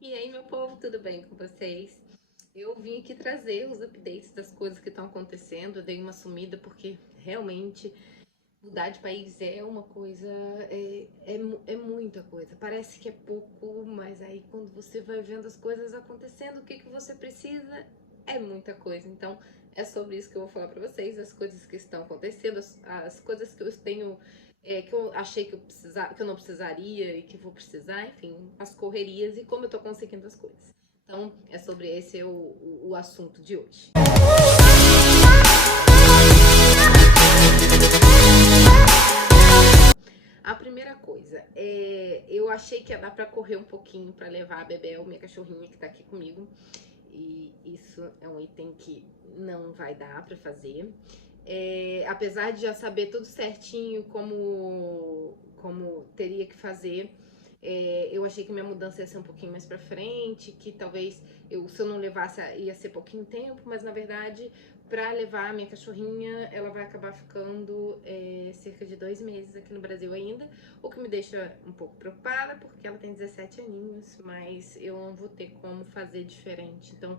E aí, meu povo, tudo bem com vocês? Eu vim aqui trazer os updates das coisas que estão acontecendo. Eu dei uma sumida porque realmente mudar de país é uma coisa, é muita coisa. Parece que é pouco, mas aí quando você vai vendo as coisas acontecendo, o que que você precisa é muita coisa. Então, é sobre isso que eu vou falar pra vocês, as coisas que estão acontecendo, as coisas que eu tenho, que eu achei que que eu não precisaria e que vou precisar, enfim, as correrias e como eu tô conseguindo as coisas. Então, é sobre esse o assunto de hoje. A primeira coisa, eu achei que ia dar pra correr um pouquinho pra levar a Bebel, minha cachorrinha que tá aqui comigo. E isso é um item que não vai dar pra fazer. Apesar de já saber tudo certinho como teria que fazer, eu achei que minha mudança ia ser um pouquinho mais pra frente, que talvez se eu não levasse ia ser pouquinho tempo, mas na verdade, pra levar a minha cachorrinha, ela vai acabar ficando cerca de 2 meses aqui no Brasil ainda, o que me deixa um pouco preocupada, porque ela tem 17 aninhos, mas eu não vou ter como fazer diferente. Então,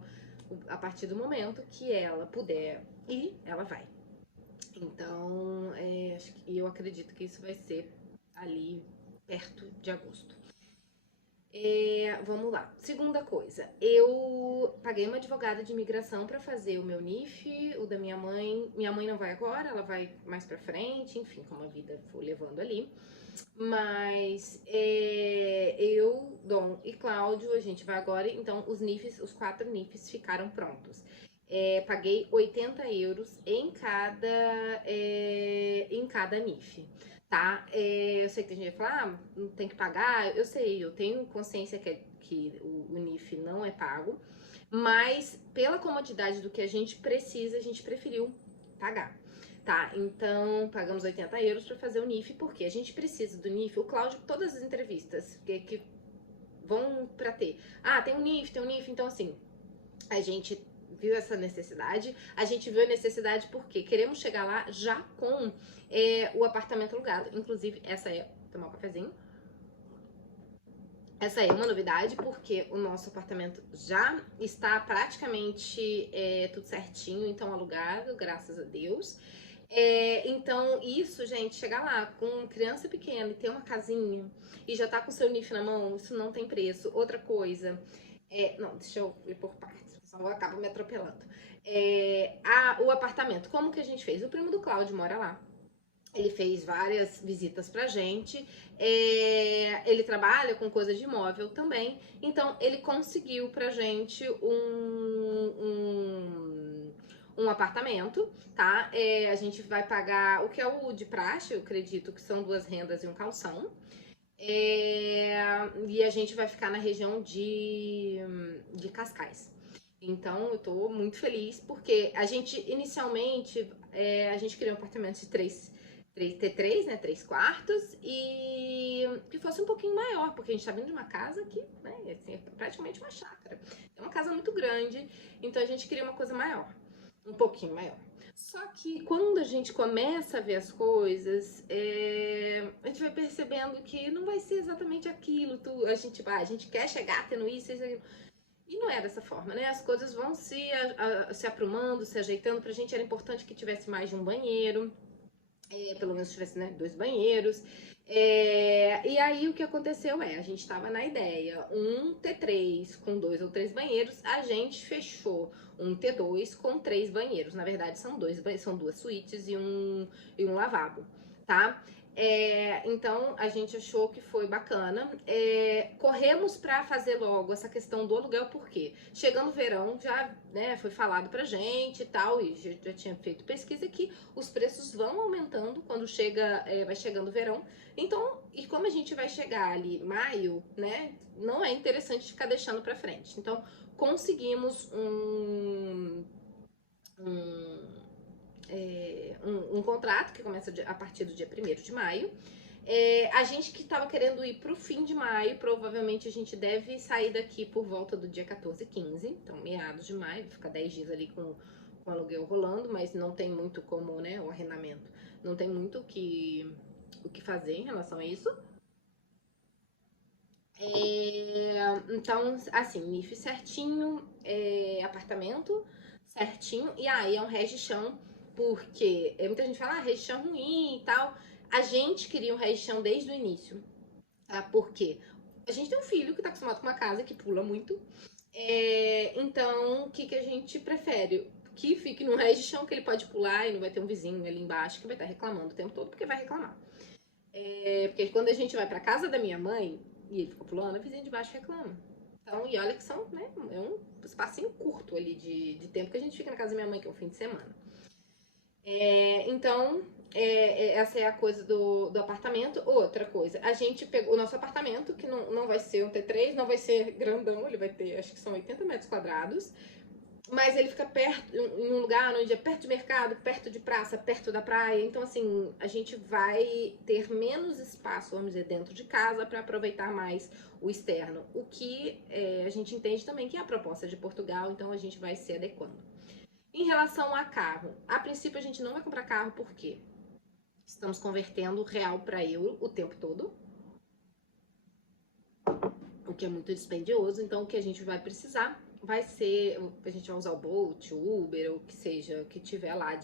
a partir do momento que ela puder ir, ela vai. Então, eu acredito que isso vai ser ali perto de agosto. Vamos lá. Segunda coisa, eu paguei uma advogada de imigração para fazer o meu NIF, o da minha mãe. Minha mãe não vai agora, ela vai mais para frente, enfim, como a vida for levando ali. Mas eu, Dom e Cláudio, a gente vai agora, então os 4 NIFs ficaram prontos. Paguei 80 euros em cada NIF, tá? Eu sei que tem gente que fala, não tem que pagar. Eu sei, eu tenho consciência que o NIF não é pago, mas pela comodidade do que a gente precisa, a gente preferiu pagar. Tá, então pagamos 80 euros para fazer o NIF, porque a gente precisa do NIF. O Cláudio, todas as entrevistas que vão para ter. Tem um NIF, tem um NIF. Então, assim, a gente viu essa necessidade. A gente viu a necessidade porque queremos chegar lá já com o apartamento alugado. Inclusive, tomar um cafezinho. Essa é uma novidade, porque o nosso apartamento já está praticamente tudo certinho, então alugado, graças a Deus. Então, isso, gente, chegar lá com criança pequena e ter uma casinha e já tá com o seu NIF na mão, isso não tem preço. Outra coisa, não, deixa eu ir por partes, senão eu acabo me atropelando. O apartamento, como que a gente fez? O primo do Cláudio mora lá. Ele fez várias visitas pra gente. Ele trabalha com coisa de imóvel também. Então, ele conseguiu pra gente um apartamento, tá? A gente vai pagar o que é o de praxe, eu acredito que são 2 rendas e um calção. E a gente vai ficar na região de Cascais. Então, eu tô muito feliz, porque a gente, inicialmente, a gente queria um apartamento de 3T3, né, 3 quartos, e que fosse um pouquinho maior, porque a gente tá vindo de uma casa que, né, assim, é praticamente uma chácara. É uma casa muito grande, então a gente queria uma coisa maior, um pouquinho maior. Só que quando a gente começa a ver as coisas, a gente vai percebendo que não vai ser exatamente aquilo. A gente quer chegar tendo isso, isso, aquilo. E não é dessa forma, né? As coisas vão se aprumando, se ajeitando. Pra gente era importante que tivesse mais de um banheiro, pelo menos tivesse, né, 2 banheiros. E aí o que aconteceu a gente estava na ideia, um T3 com 2 ou 3 banheiros, a gente fechou um T2 com 3 banheiros. Na verdade, são 2 suítes e um lavabo, tá? Então a gente achou que foi bacana. Corremos para fazer logo essa questão do aluguel, porque chegando o verão já, né, foi falado pra gente e tal, e já tinha feito pesquisa que os preços vão aumentando quando vai chegando o verão. Então, e como a gente vai chegar ali maio, né, não é interessante ficar deixando para frente. Então, conseguimos um contrato que começa a partir do dia 1º de maio. A gente que estava querendo ir pro fim de maio, provavelmente a gente deve sair daqui por volta do dia 14, 15, então meados de maio, ficar 10 dias ali com o aluguel rolando, mas não tem muito como, né, o arrendamento, não tem muito o que fazer em relação a isso. Então, assim, NIF certinho, apartamento certinho, e aí é um regichão, porque muita gente fala, regichão ruim e tal. A gente queria um regichão desde o início, tá? Porque a gente tem um filho que tá acostumado com uma casa que pula muito, então o que, que a gente prefere? Que fique num regichão que ele pode pular e não vai ter um vizinho ali embaixo que vai estar reclamando o tempo todo, porque vai reclamar. Porque quando a gente vai pra casa da minha mãe e ele fica pulando, a vizinha de baixo reclama. Então, e olha que são, né, é um espacinho curto ali de tempo que a gente fica na casa da minha mãe, que é um fim de semana. Então, essa é a coisa do apartamento. Outra coisa, a gente pegou o nosso apartamento, que não vai ser um T3, não vai ser grandão, ele vai ter, acho que são 80 metros quadrados. Mas ele fica perto, em um lugar onde é perto de mercado, perto de praça, perto da praia. Então, assim, a gente vai ter menos espaço, vamos dizer, dentro de casa para aproveitar mais o externo. O que a gente entende também que é a proposta de Portugal, então a gente vai se adequando. Em relação a carro, a princípio a gente não vai comprar carro porque estamos convertendo real para euro o tempo todo, o que é muito dispendioso. Então, o que a gente vai precisar vai ser, a gente vai usar o Bolt, o Uber, ou o que seja, que tiver lá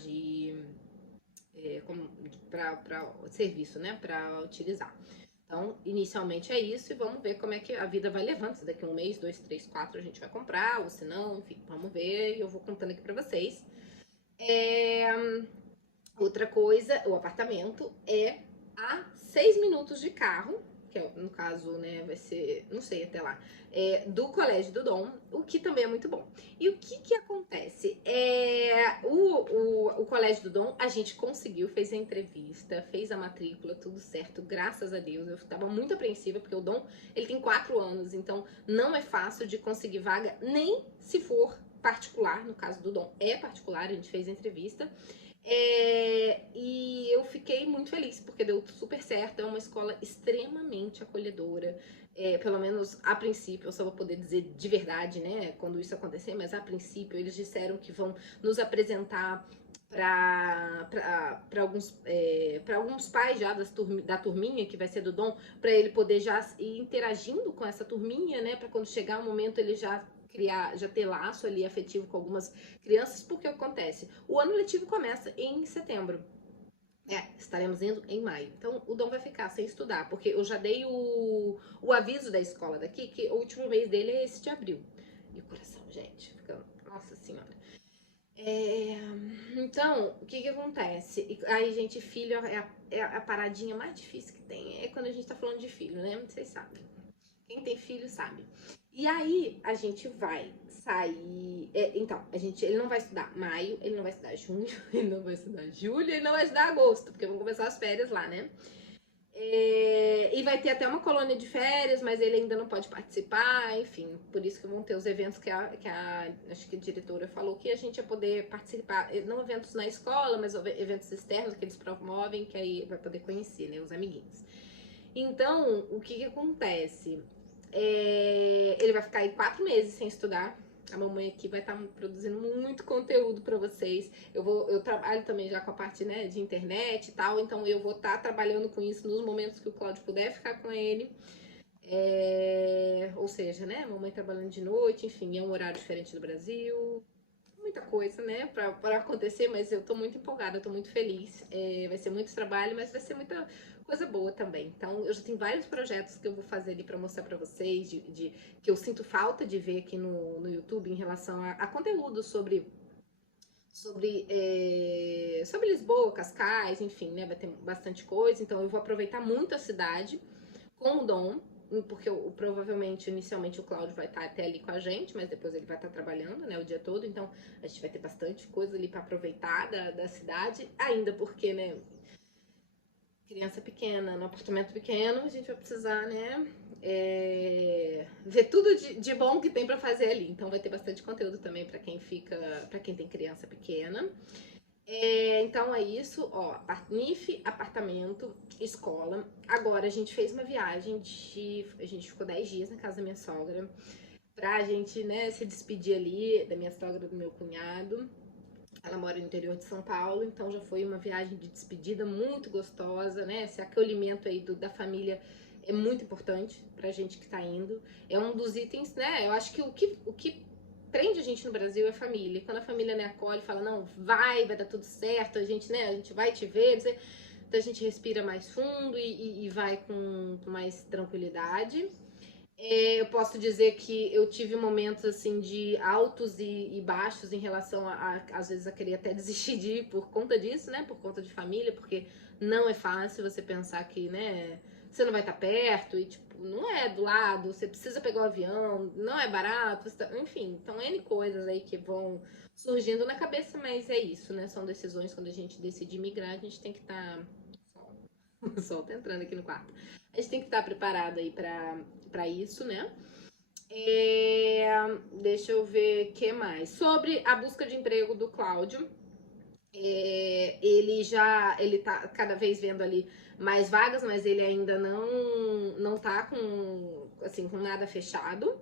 para serviço, né, para utilizar. Então, inicialmente é isso e vamos ver como é que a vida vai levando. Se daqui um mês, 2, 3, 4 a gente vai comprar, ou se não, enfim, vamos ver e eu vou contando aqui para vocês. Outra coisa, o apartamento é a 6 minutos de carro, que no caso, né, vai ser, não sei até lá, do Colégio do Dom, o que também é muito bom. E o que acontece? O Colégio do Dom, a gente conseguiu, fez a entrevista, fez a matrícula, tudo certo, graças a Deus. Eu estava muito apreensiva, porque o Dom, ele tem 4 anos, então não é fácil de conseguir vaga, nem se for particular, no caso do Dom é particular, a gente fez a entrevista. E eu fiquei muito feliz, porque deu super certo. É uma escola extremamente acolhedora. Pelo menos a princípio, eu só vou poder dizer de verdade, né, quando isso acontecer, mas a princípio eles disseram que vão nos apresentar para alguns pais já da turminha que vai ser do Dom, para ele poder já ir interagindo com essa turminha, né, para quando chegar o momento ele já ter laço ali afetivo com algumas crianças, porque acontece? O ano letivo começa em setembro. Estaremos indo em maio. Então, o Dom vai ficar sem estudar, porque eu já dei o aviso da escola daqui, que o último mês dele é esse de abril. E o coração, gente, fica... Nossa Senhora. Então, o que acontece? Aí, gente, filho é a paradinha mais difícil que tem. É quando a gente tá falando de filho, né? Vocês sabem. Quem tem filho sabe. E aí a gente vai sair. Então, ele não vai estudar maio, ele não vai estudar junho, ele não vai estudar julho, ele não vai estudar agosto, porque vão começar as férias lá, né? E vai ter até uma colônia de férias, mas ele ainda não pode participar, enfim, por isso que vão ter os eventos que acho que a diretora falou que a gente ia poder participar, não eventos na escola, mas eventos externos que eles promovem, que aí vai poder conhecer, né, os amiguinhos. Então, o que acontece? Ele vai ficar aí 4 meses sem estudar. A mamãe aqui vai estar produzindo muito conteúdo para vocês. Eu trabalho também já com a parte, né, de internet e tal, então eu vou estar trabalhando com isso nos momentos que o Cláudio puder ficar com ele. Ou seja, né, a mamãe trabalhando de noite, enfim, é um horário diferente do Brasil. Muita coisa, né, para acontecer, mas eu tô muito empolgada, eu tô muito feliz. Vai ser muito trabalho, mas vai ser muita coisa boa também. Então, eu já tenho vários projetos que eu vou fazer ali para mostrar para vocês, que eu sinto falta de ver aqui no YouTube em relação a conteúdo sobre Lisboa, Cascais, enfim, né? Vai ter bastante coisa. Então, eu vou aproveitar muito a cidade com o Dom, porque provavelmente, inicialmente, o Cláudio vai estar até ali com a gente, mas depois ele vai estar trabalhando, né, o dia todo. Então, a gente vai ter bastante coisa ali para aproveitar da cidade, ainda porque, né, criança pequena, no apartamento pequeno, a gente vai precisar, né, ver tudo de bom que tem para fazer ali. Então vai ter bastante conteúdo também para quem tem criança pequena. Então é isso, ó, NIF, apartamento, escola. Agora a gente fez uma viagem a gente ficou 10 dias na casa da minha sogra, pra gente, né, se despedir ali da minha sogra, do meu cunhado. Ela mora no interior de São Paulo, então já foi uma viagem de despedida muito gostosa, né? Esse acolhimento aí da família é muito importante pra gente que tá indo. É um dos itens, né? Eu acho que o que prende a gente no Brasil é família. Quando a família, né, acolhe, fala, não, vai dar tudo certo, a gente, né, a gente vai te ver, então a gente respira mais fundo e vai com mais tranquilidade. Eu posso dizer que eu tive momentos assim de altos e baixos em relação às vezes a querer até desistir de ir por conta disso, né? Por conta de família, porque não é fácil você pensar que, né, você não vai estar perto e tipo, não é do lado, você precisa pegar o avião, não é barato, enfim, então N coisas aí que vão surgindo na cabeça, mas é isso, né? São decisões quando a gente decide migrar, a gente tem que estar o sol tá entrando aqui no quarto. A gente tem que estar preparado aí pra isso, né? Deixa eu ver o que mais. Sobre a busca de emprego do Cláudio, ele tá cada vez vendo ali mais vagas, mas ele ainda não tá com nada fechado.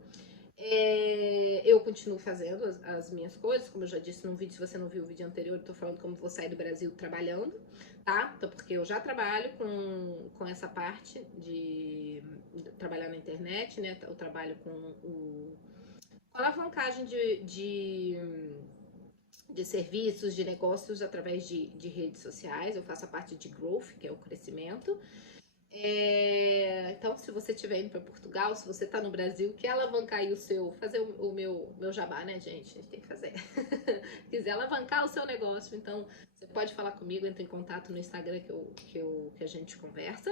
Eu continuo fazendo as minhas coisas, como eu já disse no vídeo. Se você não viu o vídeo anterior, eu tô falando como vou sair do Brasil trabalhando, tá? Então, porque eu já trabalho com essa parte de trabalhar na internet, né? Eu trabalho com alavancagem de serviços, de negócios através de redes sociais. Eu faço a parte de growth, que é o crescimento. Então, se você estiver indo para Portugal, se você está no Brasil, quer alavancar aí fazer o meu jabá, né, gente? A gente tem que fazer. Quiser alavancar o seu negócio, então você pode falar comigo, entra em contato no Instagram que a gente conversa.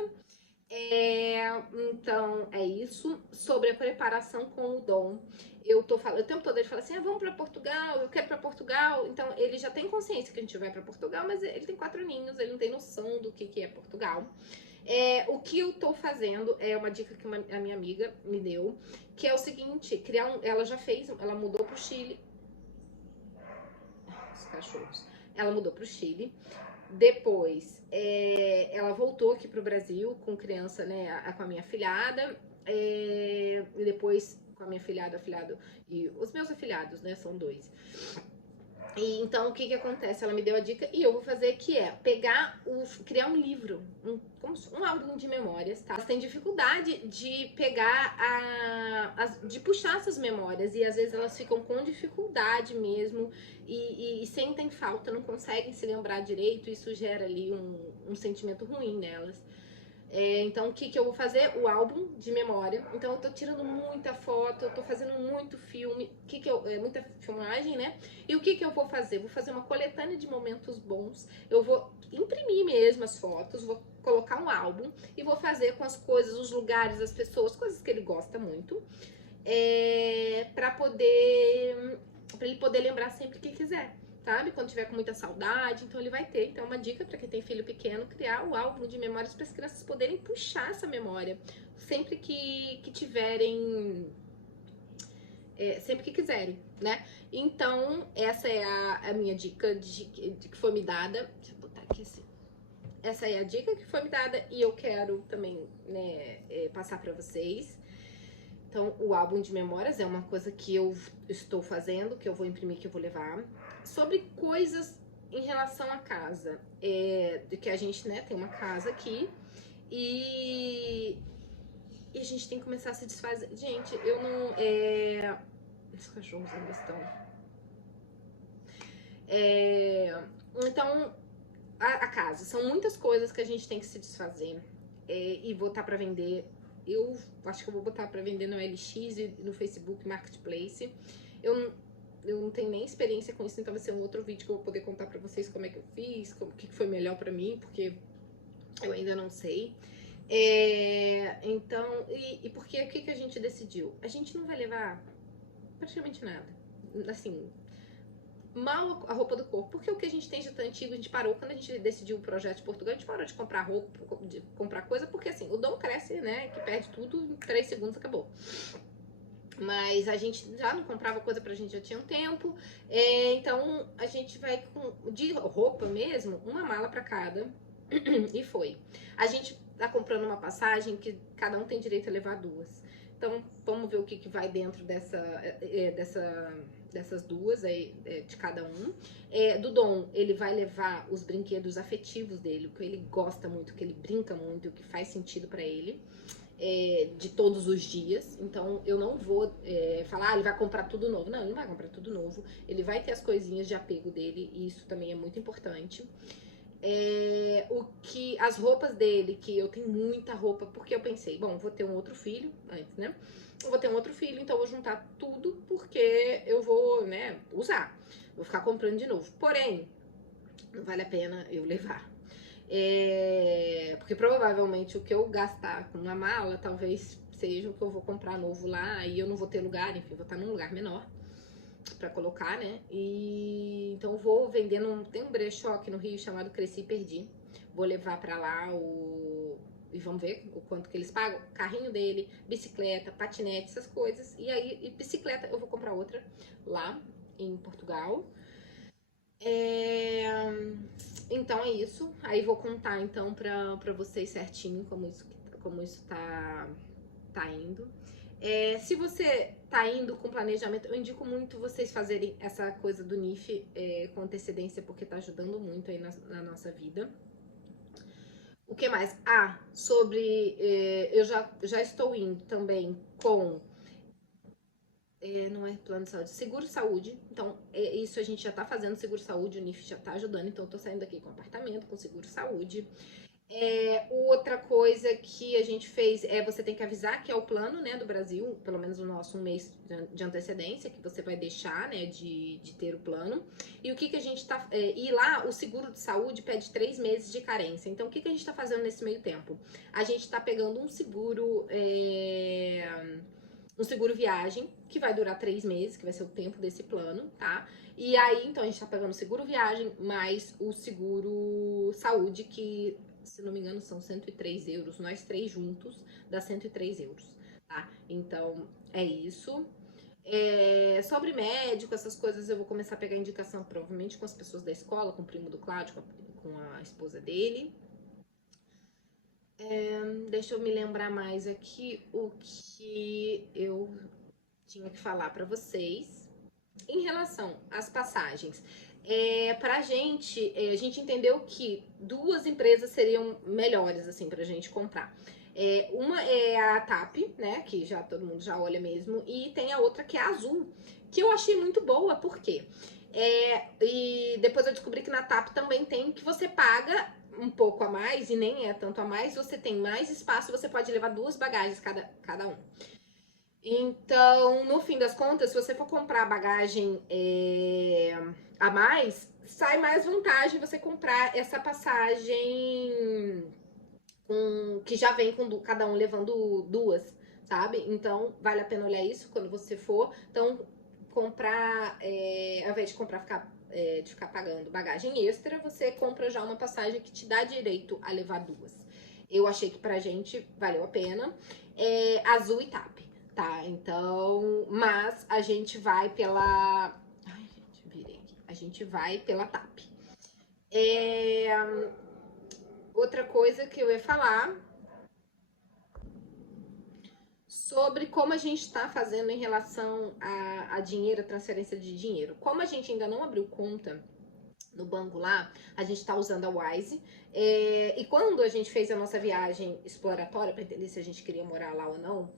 Então, é isso. Sobre a preparação com o Dom, eu tô falando, o tempo todo ele fala assim, vamos para Portugal, eu quero para Portugal. Então, ele já tem consciência que a gente vai para Portugal, mas ele tem 4 aninhos, ele não tem noção do que é Portugal. O que eu tô fazendo é uma dica que a minha amiga me deu, que é o seguinte, ela mudou pro Chile. Os cachorros. Ela mudou pro Chile. Depois, ela voltou aqui pro Brasil com criança, né, com a minha afilhada. E depois com a minha afilhado e os meus afilhados, né, são 2. E então o que acontece? Ela me deu a dica e eu vou fazer, que é criar um livro, um álbum de memórias, tá? Elas têm dificuldade de pegar de puxar essas memórias, e às vezes elas ficam com dificuldade mesmo e sentem falta, não conseguem se lembrar direito. Isso gera ali um sentimento ruim nelas. Então, o que eu vou fazer? O álbum de memória. Então, eu tô tirando muita foto, eu tô fazendo muito filme, muita filmagem, né? E o que eu vou fazer? Vou fazer uma coletânea de momentos bons. Eu vou imprimir mesmo as fotos, vou colocar um álbum e vou fazer com as coisas, os lugares, as pessoas, coisas que ele gosta muito, para ele poder lembrar sempre que quiser. Sabe? Quando tiver com muita saudade, então ele vai ter. Então, uma dica para quem tem filho pequeno, criar o álbum de memórias para as crianças poderem puxar essa memória sempre que tiverem, sempre que quiserem, né? Então, essa é a minha dica de que foi me dada. Deixa eu botar aqui assim. Essa é a dica que foi me dada e eu quero também, né, passar para vocês. Então, o álbum de memórias é uma coisa que eu estou fazendo, que eu vou imprimir, que eu vou levar. Sobre coisas em relação à casa, de que a gente, né, tem uma casa aqui e a gente tem que começar a se desfazer. Gente, eu não... Os cachorros ainda estão... Então, a casa, são muitas coisas que a gente tem que se desfazer e botar para vender. Eu acho que eu vou botar para vender no LX e no Facebook Marketplace. Eu não tenho nem experiência com isso, então vai ser um outro vídeo que eu vou poder contar pra vocês como é que eu fiz, o que foi melhor pra mim, porque eu ainda não sei. Então, porque o que a gente decidiu? A gente não vai levar praticamente nada, assim, mal a roupa do corpo, porque o que a gente tem já tá antigo. A gente parou, quando a gente decidiu o projeto de Portugal, a gente parou de comprar roupa, de comprar coisa, porque assim, o Dom cresce, né, que perde tudo, em 3 segundos acabou. Mas a gente já não comprava coisa pra gente, já tinha um tempo. Então a gente vai de roupa mesmo, uma mala pra cada. E foi. A gente tá comprando uma passagem que cada um tem direito a levar 2. Então vamos ver o que vai dentro dessas 2 aí, de cada um. Do Dom, ele vai levar os brinquedos afetivos dele, o que ele gosta muito, o que ele brinca muito, o que faz sentido pra ele. de todos os dias. Então eu não vou falar, ele vai comprar tudo novo. Não, ele não vai comprar tudo novo. Ele vai ter as coisinhas de apego dele, e isso também é muito importante. As roupas dele, que eu tenho muita roupa, porque eu pensei, bom, vou ter um outro filho antes, né? Eu vou ter um outro filho, então eu vou juntar tudo, porque eu vou, né, usar. Vou ficar comprando de novo. Porém, não vale a pena eu levar. Porque provavelmente o que eu gastar com uma mala, talvez seja o que eu vou comprar novo lá, e eu não vou ter lugar, enfim, vou estar num lugar menor pra colocar, né? E então vou vendendo, tem um brechó aqui no Rio chamado Cresci e Perdi. Vou levar pra lá e vamos ver o quanto que eles pagam. Carrinho dele, bicicleta, patinete, essas coisas. E aí, bicicleta, eu vou comprar outra lá em Portugal. Então é isso. Aí vou contar então pra vocês certinho como isso tá indo. Se você tá indo com planejamento, eu indico muito vocês fazerem essa coisa do NIF com antecedência, porque tá ajudando muito aí na nossa vida. O que mais? Eu já estou indo também com não é plano de saúde, seguro saúde. Então, isso a gente já tá fazendo, seguro saúde, o NIF já tá ajudando. Então, eu tô saindo daqui com apartamento, com seguro saúde. Outra coisa que a gente fez você tem que avisar que é o plano, né, do Brasil, pelo menos o nosso, um mês de antecedência, que você vai deixar, né, de ter o plano. E o que a gente tá. E lá, o seguro de saúde pede 3 meses de carência. Então, o que a gente tá fazendo nesse meio tempo? A gente tá pegando um seguro. Um seguro viagem, que vai durar 3 meses, que vai ser o tempo desse plano, tá? E aí, então, a gente tá pagando o seguro viagem, mais o seguro saúde, que, se não me engano, são 103 euros. Nós 3 juntos, dá 103 euros, tá? Então, é isso. Sobre médico, essas coisas, eu vou começar a pegar indicação, provavelmente, com as pessoas da escola, com o primo do Cláudio, com a esposa dele. Deixa eu me lembrar mais aqui o que eu tinha que falar para vocês. Em relação às passagens, pra gente, a gente entendeu que 2 empresas seriam melhores, assim, pra gente comprar. Uma é a TAP, né, que já todo mundo já olha mesmo, e tem a outra que é a Azul, que eu achei muito boa, por quê? E depois eu descobri que na TAP também tem que você paga um pouco a mais, e nem é tanto a mais, você tem mais espaço, você pode levar 2 bagagens cada um. Então, no fim das contas, se você for comprar bagagem a mais, sai mais vantagem você comprar essa passagem que já vem com cada um levando 2, sabe? Então, vale a pena olhar isso quando você for. Então, comprar, ao invés de de ficar pagando bagagem extra, você compra já uma passagem que te dá direito a levar 2. Eu achei que pra gente valeu a pena. Azul e TAP, tá? Então, mas a gente vai pela... Ai, gente, virei aqui. A gente vai pela TAP. Outra coisa que eu ia falar sobre como a gente está fazendo em relação a dinheiro, a transferência de dinheiro. Como a gente ainda não abriu conta no banco lá, a gente está usando a Wise. E quando a gente fez a nossa viagem exploratória para entender se a gente queria morar lá ou não,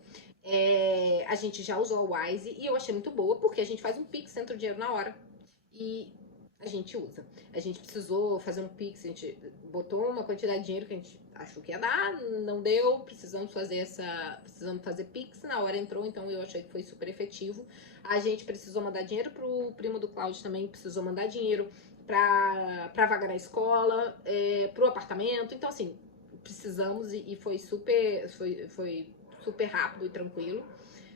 a gente já usou a Wise e eu achei muito boa, porque a gente faz um Pix, entra o dinheiro na hora e a gente usa. A gente precisou fazer um Pix, a gente botou uma quantidade de dinheiro que a gente achou que ia dar, não deu, precisamos fazer Pix, na hora entrou, então eu achei que foi super efetivo. A gente precisou mandar dinheiro pro primo do Cláudio também, precisou mandar dinheiro pra vaga na escola, pro apartamento, então assim, precisamos e foi super rápido e tranquilo.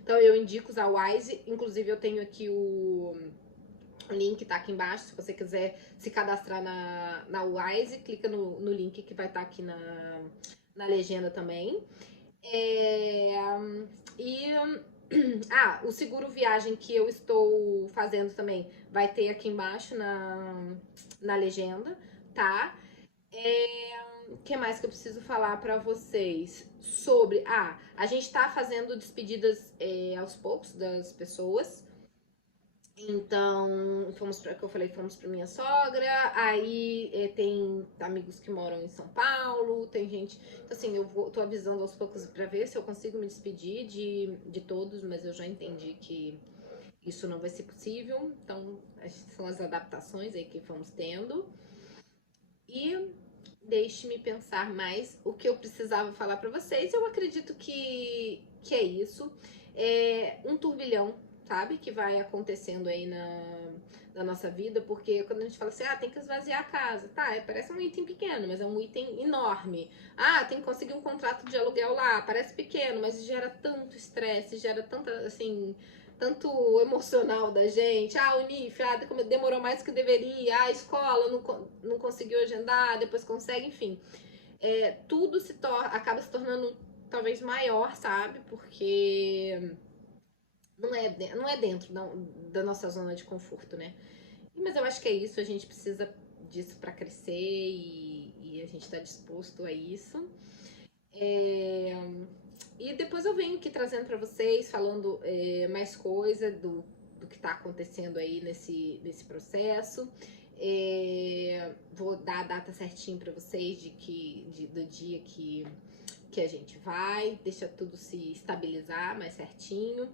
Então eu indico usar o Wise, inclusive eu tenho aqui o link tá aqui embaixo, se você quiser se cadastrar na Wise, clica no link que vai estar aqui na legenda também. O seguro viagem que eu estou fazendo também vai ter aqui embaixo na legenda, tá? O que mais que eu preciso falar pra vocês? Sobre... a gente tá fazendo despedidas aos poucos das pessoas. Então, que eu falei, fomos pra minha sogra, aí tem amigos que moram em São Paulo, tem gente. Então, assim, tô avisando aos poucos pra ver se eu consigo me despedir de todos, mas eu já entendi que isso não vai ser possível. Então, são as adaptações aí que vamos tendo. E deixe-me pensar mais o que eu precisava falar pra vocês. Eu acredito que é isso. É um turbilhão, sabe? Que vai acontecendo aí na nossa vida, porque quando a gente fala assim, tem que esvaziar a casa, tá? Parece um item pequeno, mas é um item enorme. Tem que conseguir um contrato de aluguel lá, parece pequeno, mas gera tanto estresse, gera tanta, assim, tanto emocional da gente. O NIF, demorou mais do que deveria, a escola não conseguiu agendar, depois consegue, enfim. Tudo acaba se tornando talvez maior, sabe? Porque não é dentro da nossa zona de conforto, né? Mas eu acho que é isso, a gente precisa disso para crescer e a gente está disposto a isso. E depois eu venho aqui trazendo para vocês, falando mais coisa do que está acontecendo aí nesse processo. Vou dar a data certinho para vocês do dia que a gente vai, deixa tudo se estabilizar mais certinho.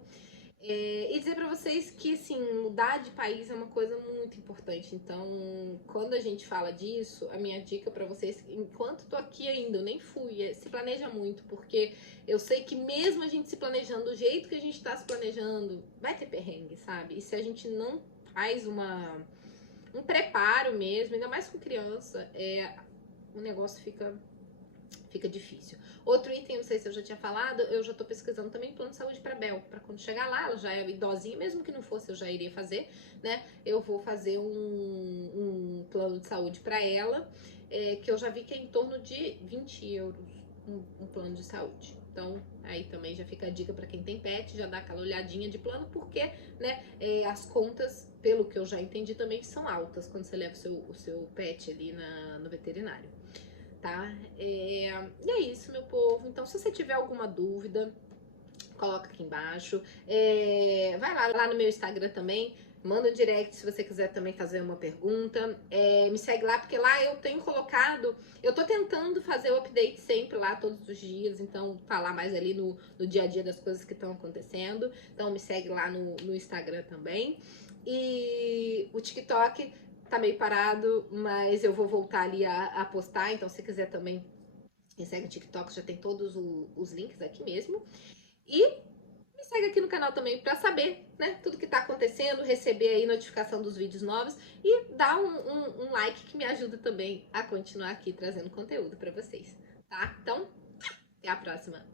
E dizer pra vocês que, assim, mudar de país é uma coisa muito importante. Então, quando a gente fala disso, a minha dica pra vocês, enquanto tô aqui ainda, eu nem fui, se planeja muito, porque eu sei que mesmo a gente se planejando do jeito que a gente tá se planejando, vai ter perrengue, sabe? E se a gente não faz um preparo mesmo, ainda mais com criança, o negócio fica difícil. Outro item, não sei se eu já tinha falado, eu já tô pesquisando também plano de saúde pra Bel, pra quando chegar lá, ela já é idosinha, mesmo que não fosse, eu já iria fazer, né? Eu vou fazer um plano de saúde pra ela, que eu já vi que é em torno de 20 euros um plano de saúde. Então, aí também já fica a dica pra quem tem pet, já dá aquela olhadinha de plano, porque, né, as contas, pelo que eu já entendi também, são altas quando você leva o seu pet ali no veterinário. Tá? E é isso, meu povo. Então, se você tiver alguma dúvida, coloca aqui embaixo. Vai lá no meu Instagram também. Manda um direct se você quiser também fazer uma pergunta. Me segue lá, porque lá eu tenho colocado. Eu tô tentando fazer o update sempre lá, todos os dias. Então, falar mais ali no dia a dia das coisas que estão acontecendo. Então, me segue lá no Instagram também. E o TikTok tá meio parado, mas eu vou voltar ali a postar. Então, se quiser também, me segue no TikTok, já tem todos os links aqui mesmo. E me segue aqui no canal também para saber, né, tudo que tá acontecendo, receber aí notificação dos vídeos novos e dar um like que me ajuda também a continuar aqui trazendo conteúdo para vocês, tá? Então, até a próxima!